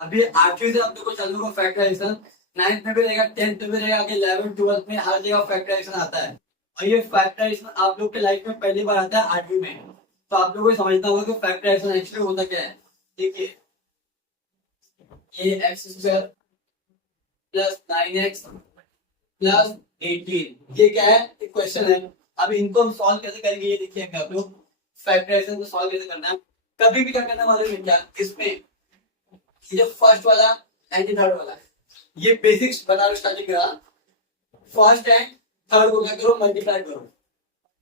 अभी 8वीं से आप देखो चालू का फैक्टराइजेशन, 9th में भी रहेगा, 10th में भी रहेगा, आगे 11th 12th में हर जगह फैक्टराइजेशन आता है। और ये फैक्टराइजेशन आप लोग के लाइफ में पहली बार आता है 8वीं में। तो आप लोगों को समझना होगा कि फैक्टराइजेशन एक्चुअली होता क्या है। देखिए ये x square plus 9x plus 18, ये क्या है, एक क्वेश्चन है। अब इनको हम सॉल्व कैसे करेंगे ये देखिए आप लोग। फैक्टराइजेशन को सॉल्व कैसे करना है, कभी भी क्या करना वाले में, क्या इसमें ये जो फर्स्ट वाला एंड थर्ड वाला है, ये बेसिक्स बता लो स्टार्टिंग का। फर्स्ट एंड थर्ड को क्या करो, मल्टीप्लाई करो।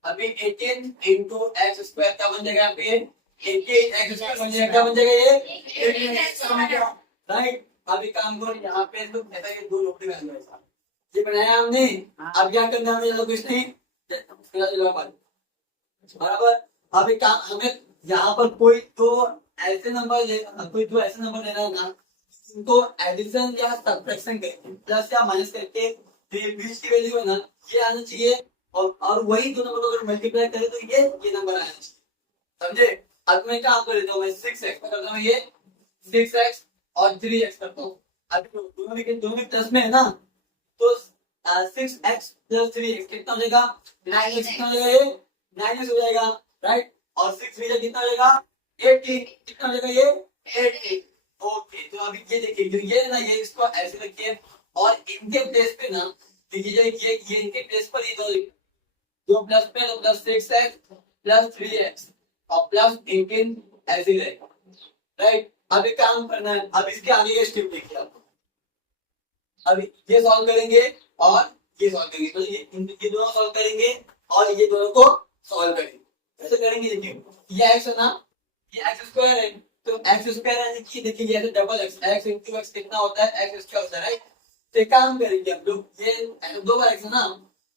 अभी 18 इंटू एक्स स्क्वायर क्या बन जाएगा, यहाँ पे 18 एक्स स्क्वायर बन जाएगा, क्या बन जाएगा ये 18 एक्स बन जाएगा, राइट। अभी काम करो यहाँ पे तो ऐसा ये दो लोग ये बनाया हमने। अब क्या करना है, हमें कुछ नहीं बराबर। अभी काम हमें यहाँ पर कोई तो ऐसे नंबर कोई तो ऐसे नंबर लेना है ना, इनको एडिशन या सब्ट्रैक्शन करके प्लस या माइनस करके तो ये बीच की वैल्यू है ना ये आना चाहिए, और वही दो नंबर को अगर मल्टीप्लाई करें तो ये नंबर आना चाहिए, समझे। अब मैं क्या कर देता हूँ, मैं 6x करता हूँ, ये 6x और 3x करता हूँ। अभी दोनों भी प्लस में है ना, तो 6x प्लस 3x कितना हो जाएगा, 9x कितना हो जाएगा, ये 9x हो जाएगा, राइट। और 6 भी कितना हो जाएगा, 18 कितना हो जाएगा, ये 18। ओके, तो अभी ये देखिए ये ना, ये इसको ऐसे रखिए और इनके प्लेस पे ना देखिए ये इनके प्लेस पर ये दो प्लस पे तो प्लस 6x प्लस 3x और प्लस 18 ऐसे रहेगा, राइट। अभी काम करना है, अब इसके आगे ये स्टेप देखिए आप। अभी ये सॉल्व करेंगे और ये सॉल्व करेंगे, तो ये दोनों सॉल्व करेंगे और ये दोनों को सॉल्व करेंगे। ऐसे करेंगे, देखिए ये x है ना, ये एक्स स्क्वायर है, तो एक्स स्क्वायर यानी कि देखिए ये तो डबल एक्स इंटू एक्स कितना होता है, एक्स स्क्वायर होता है, राइट। तो एक काम करेंगे हम लोग, ये दो बार एक्स है ना,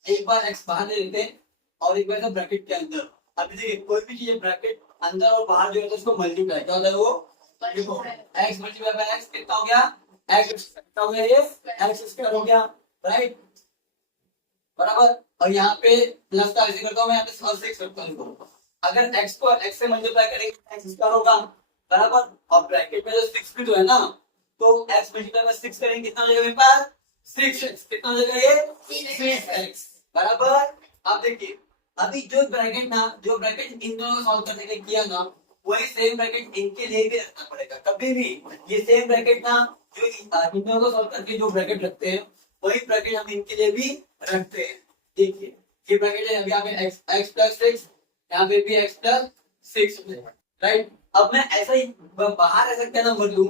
एक बार एक्स बाहर ले लेते हैं और एक बार ब्रैकेट के अंदर। अभी देखिए कोई भी चीज ब्रैकेट अंदर और बाहर जो है तो उसको मल्टीप्लाई क्या होता है, वो देखो एक्स मल्टीप्लाई बाय एक्स कितना हो गया, एक्स कितना हो गया, ये एक्स स्क्वायर हो गया, राइट, बराबर। और यहाँ पे प्लस का ऐसे करता हूँ मैं, यहाँ पे 6 करता हूँ। अगर x को x से मल्टीप्लाई करेंगे x स्क्वायर होगा, बराबर। और ब्रैकेट में जो 6 भी तो है ना, तो x मल्टीप्लाई में 6 करेंगे कितना हो जाएगा मेरे पास, 6x कितना हो जाएगा, ये 6x, बराबर। अब देखिए अभी जो ब्रैकेट इन दोनों को सॉल्व करने के लिए किया ना, वही सेम ब्रैकेट इनके लिए भी रखना पड़ेगा। कभी भी ये सेम ब्रैकेट ना जो इन दोनों को सॉल्व करके जो ब्रैकेट रखते हैं, वही ब्रैकेट हम इनके लिए भी रखते हैं। देखिए ये ब्रैकेट है, अभी यहाँ पे x प्लस 6, यहाँ पे भी x प्लस 6, राइट। अब मैं ऐसा ही बाहर ऐसा क्या नंबर लूं,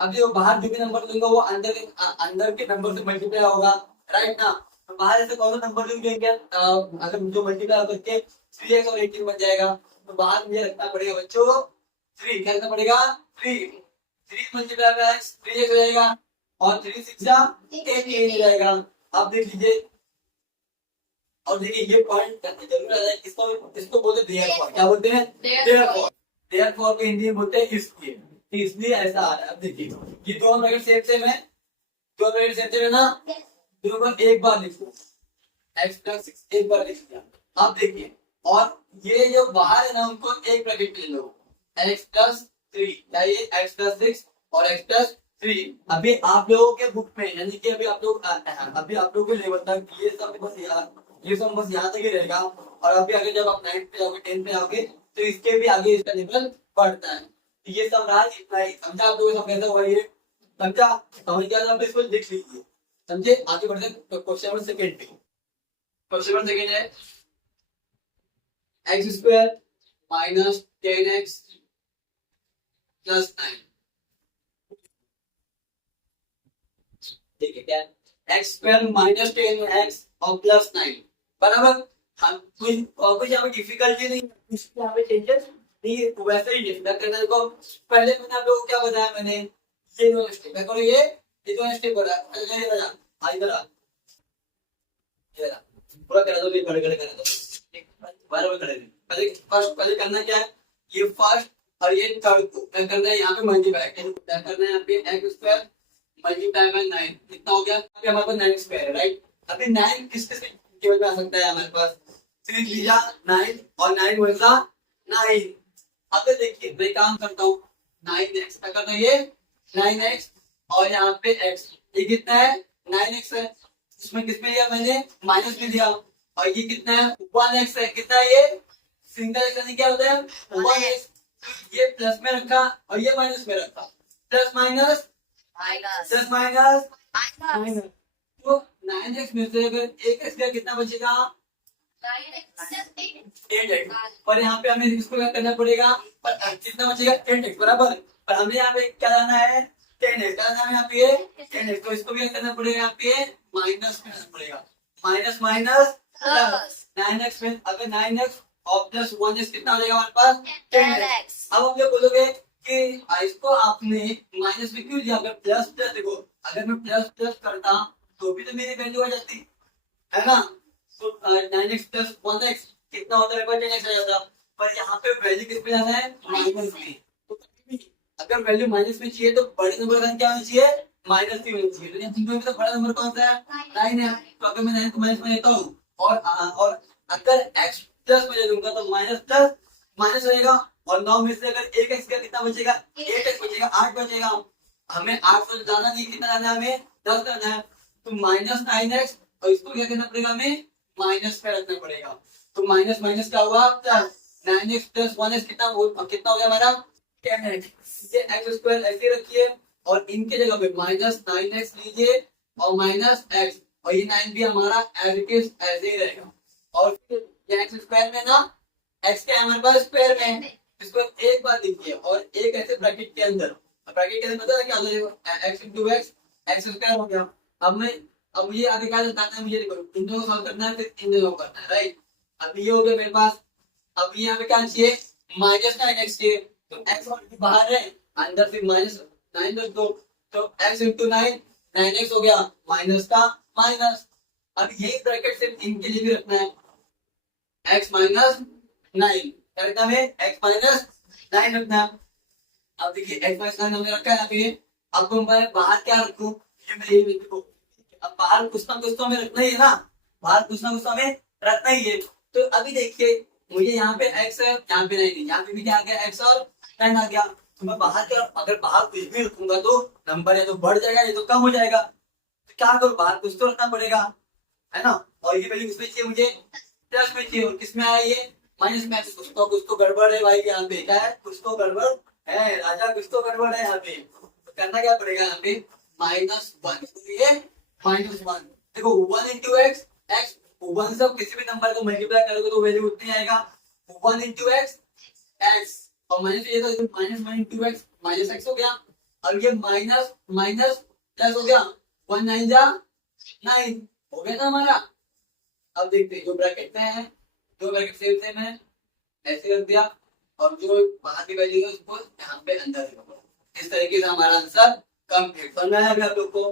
अब जो बाहर जो भी नंबर दूंगा वो अंदर के नंबर से मल्टीप्लाई होगा, राइट ना। तो बाहर ऐसे कौन सा नंबर लूं जो अगर जो मल्टीप्लाई करके 3x और 18 बन जाएगा, तो बाहर मुझे रखना पड़ेगा बच्चों 3, क्या रखना पड़ेगा 3 मल्टीप्लाई बाय x 3x हो जाएगा और 3 6 18 हो जाएगा। अब देख लीजिए, और देखिए ये पॉइंट जरूर आता है, इसको बोलते हैं देयरफॉर, क्या बोलते हैं, देयरफॉर को हिंदी में बोलते हैं इसलिए ऐसा आ रहा है। अब देखिए ये दो ब्रैकेट सेम है, दो ब्रैकेट सेम है ना, दोनों को एक बार लिख लो, x प्लस 6 एक बार लिख लिया। अब देखिए और ये जो बाहर है ना, उनको एक ब्रैकेट ले लो, x प्लस 3, ये x प्लस 6 और x प्लस 3। अभी आप लोगों के बुक में यानी कि अभी आप लोग के लेवल तक ये सब बस यहाँ तक ही रहेगा, और अभी आगे जब आप 9th पे आओगे 10th पे आओगे तो इसके भी आगे इसका लेवल बढ़ता है। तो ये सब रहा, इतना ही समझा आप लोगों को, कैसा हुआ ये समझा, समझ गया आप इसको लिख लीजिए, समझे। आगे बढ़ते हैं क्वेश्चन नंबर सेकंड पे। क्वेश्चन नंबर सेकंड है x square minus 10x plus 9, ठीक है क्या, एक्स स्क्वायर माइनस 10x और प्लस 9, बराबर। हम कुछ यहाँ पे डिफिकल्टी नहीं, यहाँ पे चेंजेस नहीं, वैसे ही डिफिकल्ट करना। देखो पहले मैंने आप लोगों को क्या बताया, मैंने ये दो स्टेप करो, ये दो स्टेप हो रहा है, इधर आ पूरा करा दो, खड़े खड़े करा दो, बराबर खड़े। पहले करना क्या है, ये फर्स्ट और ये थर्ड को क्या करना है, यहाँ पे मल्टीप्लाई क्या करना है, यहाँ पे एक्स स्क्वायर मल्टीप्लाई बाय 9 कितना हो गया, अभी हमारे पास 9 स्क्वायर है, राइट। अभी 9 किसके केवल में आ सकता है हमारे पास, 3 लिया 9 और 9 बचा 9। अब देखिए मैं काम करता हूँ, 9x क्या करना है, ये 9x और यहाँ पे x, ये कितना है 9x है, इसमें किसमें लिया मैंने माइनस में लिया, और ये कितना है 1x है, कितना है ये सिंगल एक्स यानी क्या होता है 1x, ये प्लस में रखा और ये माइनस में रखा, plus minus plus minus minus, तो 9x में से अगर 1x का कितना बचेगा 8x, पर यहाँ पे हमें इसको क्या करना पड़ेगा, पर कितना बचेगा 8x बराबर, पर हमें यहाँ पे क्या लाना है 10x, क्या लाना है यहाँ पे 10x, तो इसको भी क्या करना पड़ेगा यहाँ पे माइनस करना पड़ेगा, माइनस माइनस प्लस 9x में अगर 9x और प्लस 1x कितना हो जाएगा हमारे पास 10x। अब हम लोग बोलोगे कि इसको आपने माइनस में क्यों दिया, अगर प्लस प्लस देखो, अगर मैं प्लस प्लस करता तो भी तो मेरी वैल्यू आ जाती है ना, तो 9x प्लस 1x कितना होता है 10x आ जाता, पर यहाँ पे वैल्यू किस पे जाना है माइनस में, तो कभी भी अगर वैल्यू माइनस में चाहिए तो बड़े नंबर का क्या होना चाहिए माइनस ही होना चाहिए, तो यहाँ में तो बड़ा नंबर कौन सा है 9 है, तो अगर मैं 9 को माइनस में लेता हूँ और अगर x प्लस में ले लूंगा तो माइनस प्लस माइनस रहेगा, और 9 में से अगर 1x का कितना बचेगा 8x बचेगा, 8 बचेगा, हमें 8 को जाना नहीं, कितना जाना है हमें 10 जाना है, तो माइनस 9x और इसको क्या करना पड़ेगा हमें माइनस में रखना पड़ेगा, तो माइनस माइनस क्या हुआ प्लस 9x प्लस 1x कितना हो गया हमारा 10x, ये x स्क्वायर ऐसे रखिए और इनके जगह पे माइनस 9x लीजिए और माइनस x, और ये 9 भी हमारा एज इट इज ऐसे ही रहेगा, और फिर ये x स्क्वायर में ना x के हमारे पास स्क्वायर में, इसको एक बार लिखिए और एक ऐसे ब्रैकेट के अंदर, ब्रैकेट के अंदर पता है क्या होता है x into x x square हो गया, अब मुझे आगे क्या बताना है, मुझे देखो इन दोनों को सॉल्व करना है फिर इन दोनों को करना है, राइट, अब ये हो गया मेरे पास, अब यहाँ पे क्या चाहिए माइनस 9x चाहिए, तो x बाहर है अंदर फिर माइनस 9 रख दो, तो x into 9 9x हो गया माइनस का माइनस, अब यही ब्रैकेट सिर्फ इनके लिए भी रखना है x माइनस 9, क्या रखना है x माइनस 9 रखना है, अब देखिए x माइनस 9 हमने रखा है यहाँ पे, अब मैं बाहर क्या रखूं, ये मेरी देखो अब बाहर कुछ ना कुछ तो हमें रखना ही है ना, बाहर कुछ ना कुछ तो हमें रखना ही है, तो अभी देखिए मुझे यहाँ पे x है यहाँ पे नहीं, यहाँ पे भी क्या आ गया x और 10 आ गया, तो मैं बाहर क्या अगर बाहर कुछ भी रखूंगा तो नंबर या तो बढ़ जाएगा या तो कम हो जाएगा, तो क्या करूँ बाहर कुछ तो रखना पड़ेगा है ना, और ये वैल्यू किसमें चाहिए मुझे प्लस में चाहिए, और किसमें आया ये माइनस में, कुछ तो गड़बड़ है भाई, यहाँ पे क्या है कुछ तो गड़बड़ है राजा, कुछ तो गड़बड़ है यहाँ पे, तो करना क्या पड़ेगा यहाँ पे -1, ये -1, देखो 1 into x, x 1 से किसी भी नंबर को मल्टीप्लाई करोगे तो वैल्यू उतनी आएगा, 1 into x x, और माइनस ये तो -1 into x माइनस x हो गया, अब ये माइनस माइनस प्लस हो गया, 1 9 जा 9 हो गया ना हमारा, अब देखते हैं जो ब्रैकेट में है दो ब्रैकेट सेम है ऐसे रख दिया, और जो बाहर की वैल्यू है उसको यहाँ पे अंदर रखो, इस तरीके से हमारा आंसर कंप्लीट करना है अभी आप लोग को।